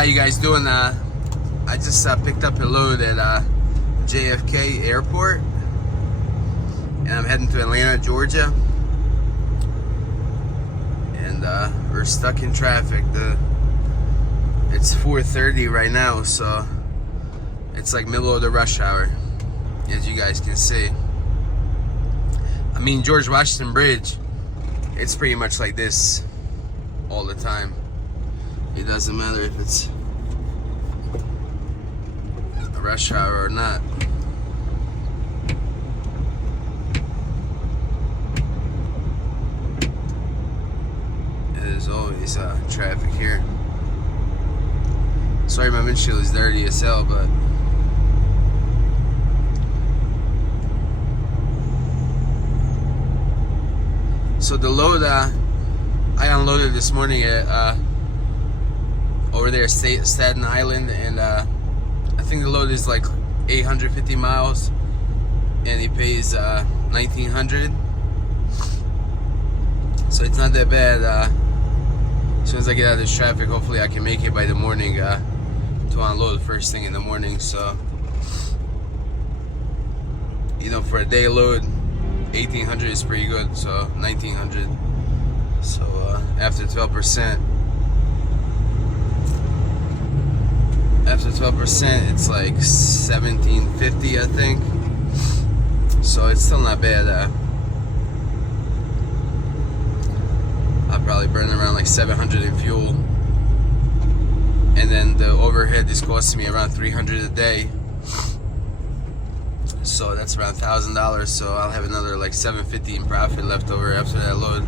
how you guys doing? I just picked up a load at JFK airport, and I'm heading to Atlanta, Georgia, and we're stuck in traffic. It's 4:30 right now, so it's like middle of the rush hour, as you guys can see. I mean, George Washington Bridge, it's pretty much like this all the time. It doesn't matter if it's a rush hour or not. There's always traffic here. Sorry, my windshield is dirty as hell, but so the load I unloaded this morning at over there, Staten Island, and I think the load is like 850 miles, and he pays $1,900. So it's not that bad. As soon as I get out of this traffic, hopefully I can make it by the morning to unload first thing in the morning. So, you know, for a day load, 1,800 is pretty good. So 1,900. So after 12%, it's like 1,750, I think. So it's still not bad. I'll probably burn around like 700 in fuel, and then the overhead is costing me around 300 a day. So that's around $1,000. So I'll have another like 750 in profit left over after that load.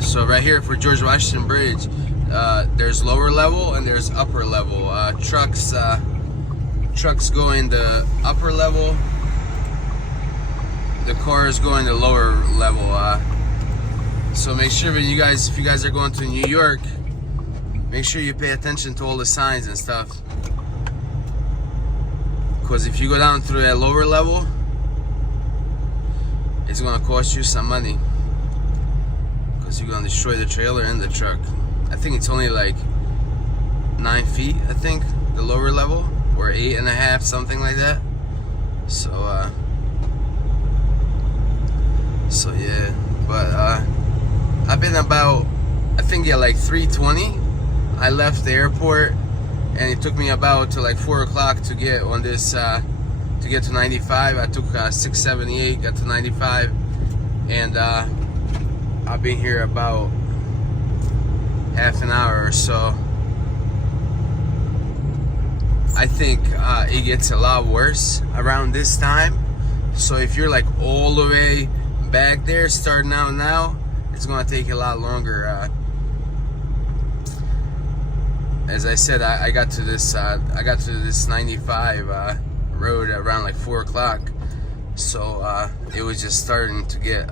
So right here for George Washington Bridge, there's lower level and there's upper level. Trucks go in the upper level. The cars go in the lower level. So make sure when if you guys are going to New York, make sure you pay attention to all the signs and stuff. Because if you go down through that lower level, it's gonna cost you some money. Because you're gonna destroy the trailer and the truck. I think it's only like 9 feet, I think, the lower level, or 8.5, something like that. So yeah, but I've been about, I think, yeah, like 3:20. I left the airport, and it took me about to like 4 o'clock to get on this, to get to 95. I took 678, got to 95, and I've been here about half an hour or so. I think it gets a lot worse around this time. So if you're like all the way back there starting out now, it's gonna take a lot longer. As I said, I got to this 95 road around like 4 o'clock. So it was just starting to get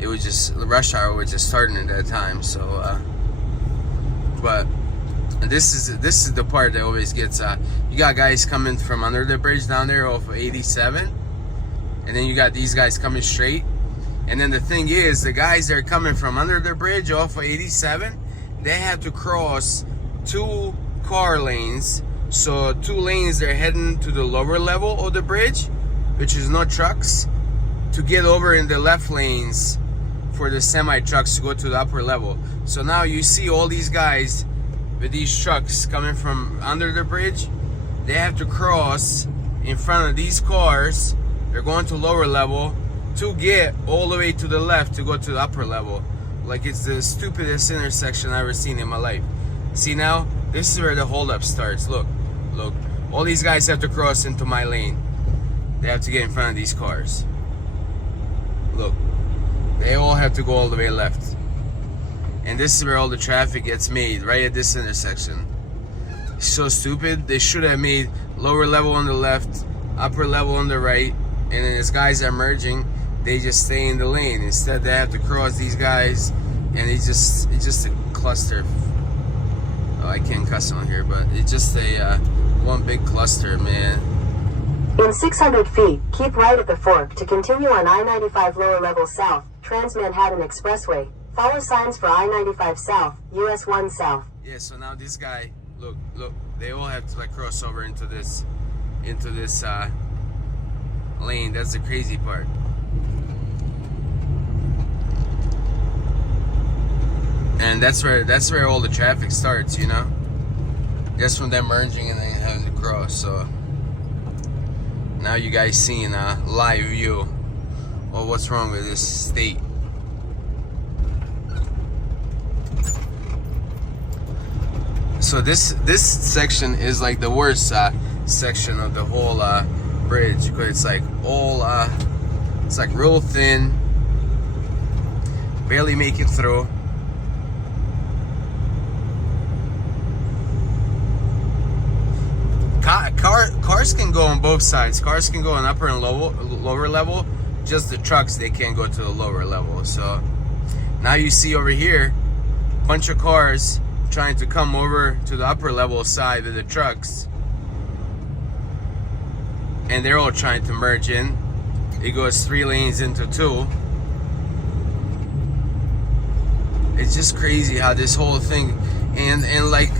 it was just, the rush hour was just starting at that time. So but this is the part that always gets you got guys coming from under the bridge down there off of 87, and then you got these guys coming straight. And then the thing is, the guys that are coming from under the bridge off of 87, they have to cross 2 car lanes. So 2 lanes, they're heading to the lower level of the bridge, which is no trucks, to get over in the left lanes for the semi trucks to go to the upper level. So now you see all these guys with these trucks coming from under the bridge. They have to cross in front of these cars. They're going to lower level to get all the way to the left to go to the upper level. Like, it's the stupidest intersection I've ever seen in my life. See, now this is where the holdup starts. Look, all these guys have to cross into my lane. They have to get in front of these cars. Look, they all have to go all the way left. And this is where all the traffic gets made, right at this intersection. It's so stupid. They should have made lower level on the left, upper level on the right, and then as guys are merging, they just stay in the lane. Instead, they have to cross these guys, and it's just a cluster. Oh, I can't cuss on here, but it's just a one big cluster, man. In 600 feet, keep right at the fork to continue on I-95 lower level south, Trans-Manhattan Expressway, Follow signs for I-95 South, US 1 South. Yeah, so now this guy, look, they all have to like cross over into this lane. That's the crazy part. And that's where all the traffic starts, you know? Just from them merging and then having to cross. So now you guys seeing a live view of what's wrong with this state. So this section is like the worst section of the whole bridge, because it's like all it's like real thin, barely make it through. Cars can go on both sides. Cars can go on upper and lower level. Just the trucks, they can't go to the lower level. So now you see over here a bunch of cars trying to come over to the upper level side of the trucks, and they're all trying to merge in. It goes 3 lanes into 2. It's just crazy how this whole thing, and like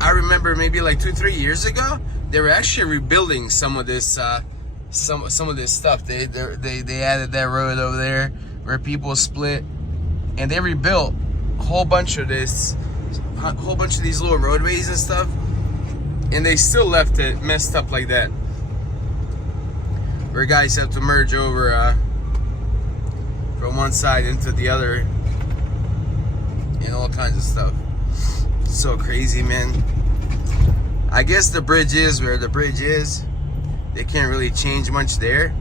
I remember maybe like 2-3 years ago, they were actually rebuilding some of this some of this stuff. They added that road over there where people split, and they rebuilt a whole bunch of these little roadways and stuff, and they still left it messed up like that, where guys have to merge over from one side into the other and all kinds of stuff. It's so crazy, man. I guess the bridge is where the bridge is. They can't really change much there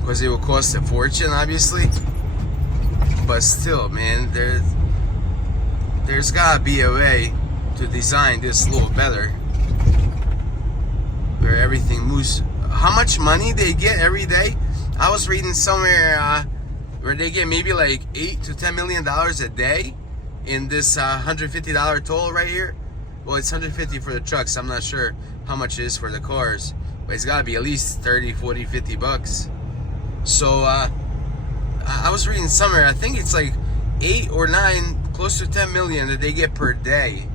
because it will cost a fortune, obviously. But still, man, there's gotta be a way to design this a little better, where everything moves. How much money they get every day? I was reading somewhere where they get maybe like $8 to $10 million a day in this $150 toll right here. Well, it's $150 for the trucks. I'm not sure how much it is for the cars, but it's gotta be at least 30, 40, 50 bucks. So I was reading somewhere, I think it's like 8 or 9, close to 10 million that they get per day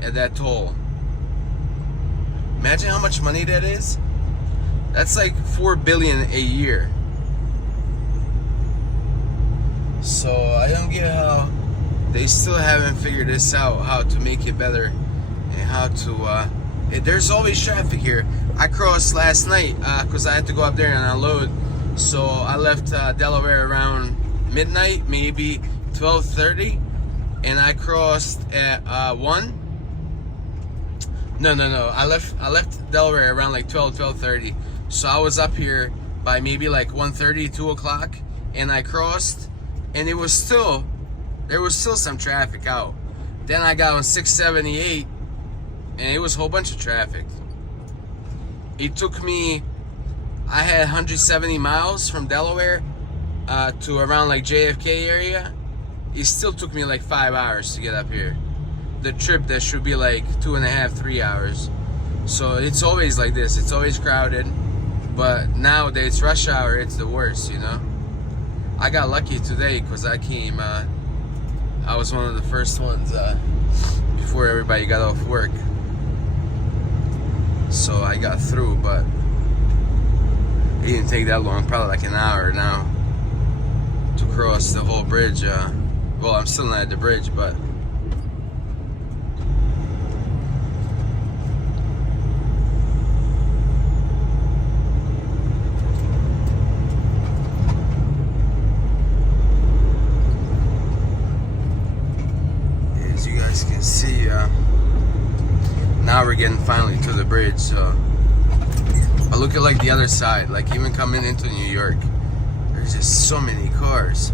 at that toll. Imagine how much money that is. That's like 4 billion a year. So I don't get how they still haven't figured this out, how to make it better, and how to there's always traffic here. I crossed last night because I had to go up there and unload. So I left Delaware around midnight, maybe 12:30, and I crossed at 1. No. I left Delaware around like 12:30. So I was up here by maybe like 1:30, 2 o'clock, and I crossed, and there was still some traffic out. Then I got on 678, and it was a whole bunch of traffic. It took me, I had 170 miles from Delaware to around like JFK area. It still took me like 5 hours to get up here. The trip that should be like 2.5, 3 hours. So it's always like this. It's always crowded. But now that it's rush hour, it's the worst, you know. I got lucky today because I came. I was one of the first ones before everybody got off work. So I got through, but it didn't take that long. Probably like an hour now to cross the whole bridge. Well, I'm still not at the bridge, but as you guys can see, now we're getting finally to the bridge. So I look at like the other side, like even coming into New York, there's just so many cars.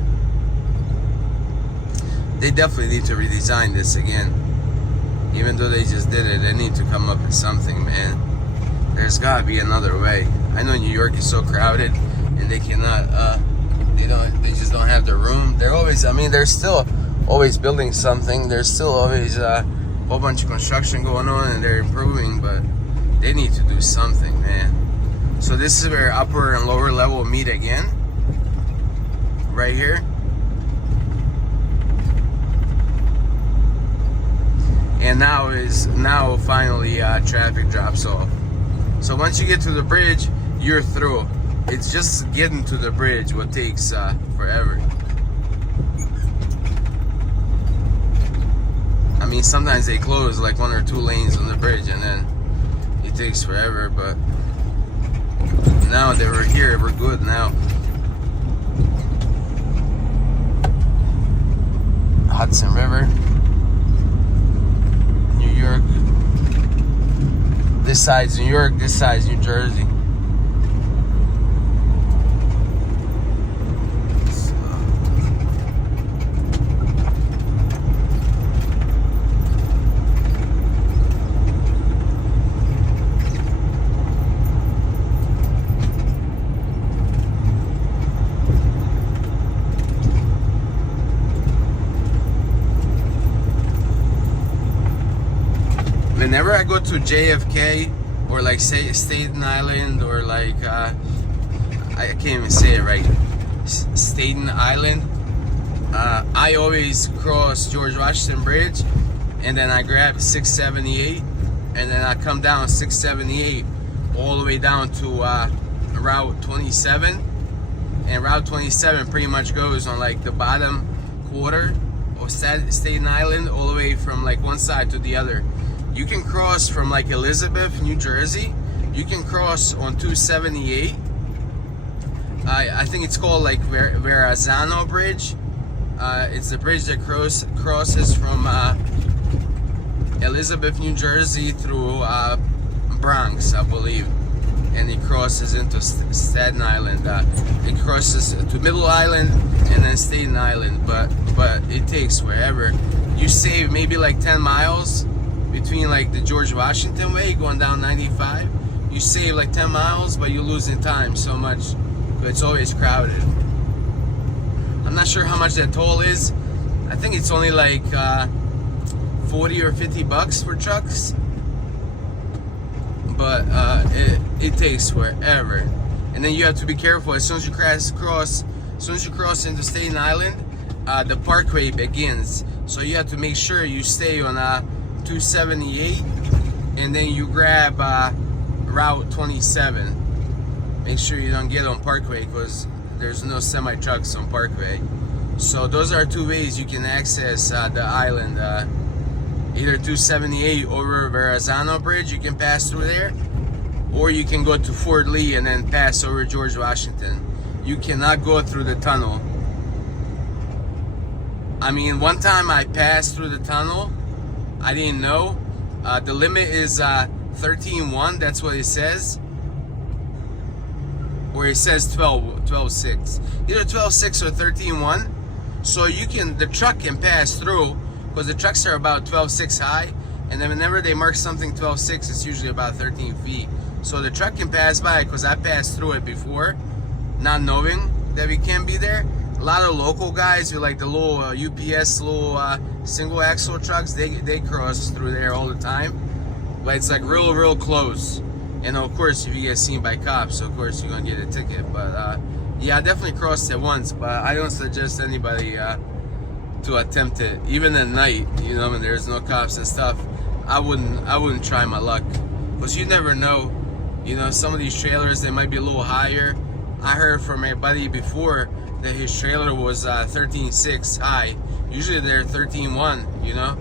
They definitely need to redesign this again. Even though they just did it, they need to come up with something, man. There's gotta be another way. I know New York is so crowded, and they cannot. They just don't have the room. They're always. I mean, they're still always building something. There's still always a whole bunch of construction going on, and they're improving. But they need to do something, man. So this is where upper and lower level meet again. Right here. and now finally traffic drops off. So once you get to the bridge, you're through. It's just getting to the bridge what takes forever. I mean, sometimes they close like 1 or 2 lanes on the bridge, and then it takes forever. But now that we're here, we're good now. Hudson River, New York. This side's New York, this side's New Jersey. Whenever I go to JFK or like say Staten Island or like I can't even say it right, Staten Island, I always cross George Washington Bridge, and then I grab 678, and then I come down 678 all the way down to Route 27, and Route 27 pretty much goes on like the bottom quarter of Staten Island all the way from like one side to the other. You can cross from like Elizabeth, New Jersey. You can cross on 278. I think it's called like Verrazano Bridge. It's the bridge that crosses from Elizabeth, New Jersey through Bronx, I believe, and it crosses into Staten Island. It crosses to Middle Island and then Staten Island, but it takes forever. You save maybe like 10 miles between like the George Washington way going down 95. You save like 10 miles, but you're losing time so much, but it's always crowded. I'm not sure how much that toll is. I think it's only like 40 or 50 bucks for trucks, but it takes forever. And then you have to be careful as soon as you cross into Staten Island, the parkway begins. So you have to make sure you stay on 278, and then you grab Route 27. Make sure you don't get on Parkway because there's no semi trucks on Parkway. So those are 2 ways you can access the island. Either 278 over Verrazano Bridge, you can pass through there, or you can go to Fort Lee and then pass over George Washington. You cannot go through the tunnel. I mean, one time I passed through the tunnel, I didn't know. The limit is 13.1, that's what it says. Or it says 12.6. Either 12.6 or 13.1. So the truck can pass through, because the trucks are about 12.6 high, and then whenever they mark something 12.6, it's usually about 13 feet. So the truck can pass by, because I passed through it before, not knowing that we can be there. A lot of local guys with like the little UPS little single axle trucks, they cross through there all the time, but it's like real close. And of course, if you get seen by cops, of course you're gonna get a ticket. But yeah, I definitely crossed it once, but I don't suggest anybody to attempt it, even at night. You know, when there's no cops and stuff. I wouldn't try my luck, because you never know. You know, some of these trailers, they might be a little higher. I heard from a buddy before that his trailer was 13.6 high. Usually they're 13.1, you know.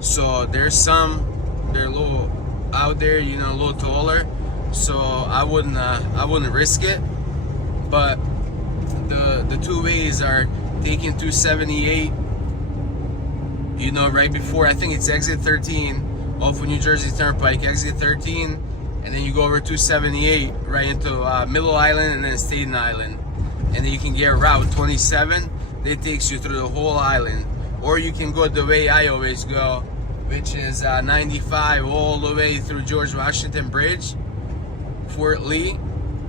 So there's some, they're a little out there, you know, a little taller. So I wouldn't risk it. But the 2 ways are taking 278, you know, right before, I think it's exit 13 off of New Jersey Turnpike, exit 13, and then you go over 278 right into Middle Island and then Staten Island. And then you can get Route 27 that takes you through the whole island. Or you can go the way I always go, which is 95 all the way through George Washington Bridge, Fort Lee,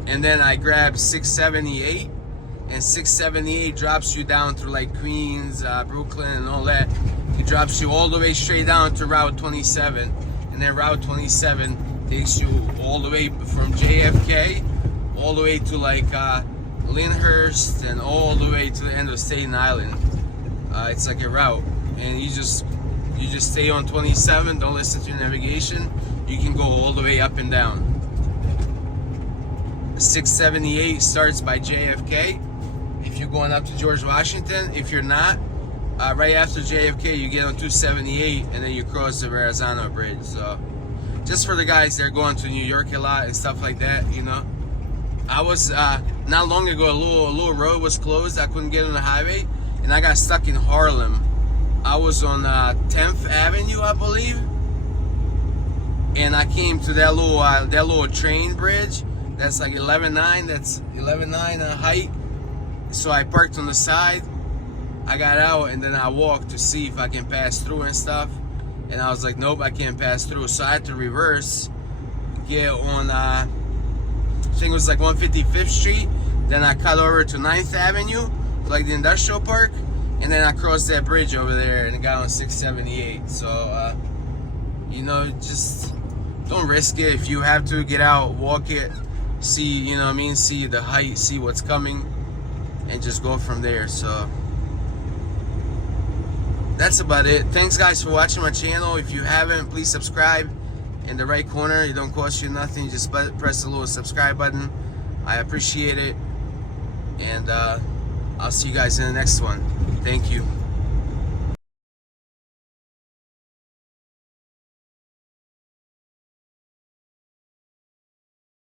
and then I grab 678, and 678 drops you down through like Queens, Brooklyn, and all that. It drops you all the way straight down to Route 27, and then Route 27 takes you all the way from JFK all the way to like Lyndhurst and all the way to the end of Staten Island. It's like a route, and you just You just stay on 27, don't listen to your navigation. You can go all the way up and down. 678 starts by JFK. If you're going up to George Washington, if you're not, right after JFK, you get on 278 and then you cross the Verrazano Bridge. So, just for the guys that are going to New York a lot and stuff like that, you know. I was not long ago, a little road was closed. I couldn't get on the highway, and I got stuck in Harlem. I was on 10th Avenue, I believe, and I came to that little train bridge. That's like 11.9. That's 11.9 height. So I parked on the side. I got out and then I walked to see if I can pass through and stuff. And I was like, nope, I can't pass through. So I had to reverse, get on, I think it was like 155th Street. Then I cut over to 9th Avenue, like the industrial park. And then I crossed that bridge over there and got on 678. So, you know, just don't risk it. If you have to, get out, walk it, see, you know what I mean, see the height, see what's coming, and just go from there. So that's about it. Thanks guys for watching my channel. If you haven't, please subscribe. In the right corner, it don't cost you nothing. Just press the little subscribe button. I appreciate it. And I'll see you guys in the next one. Thank you.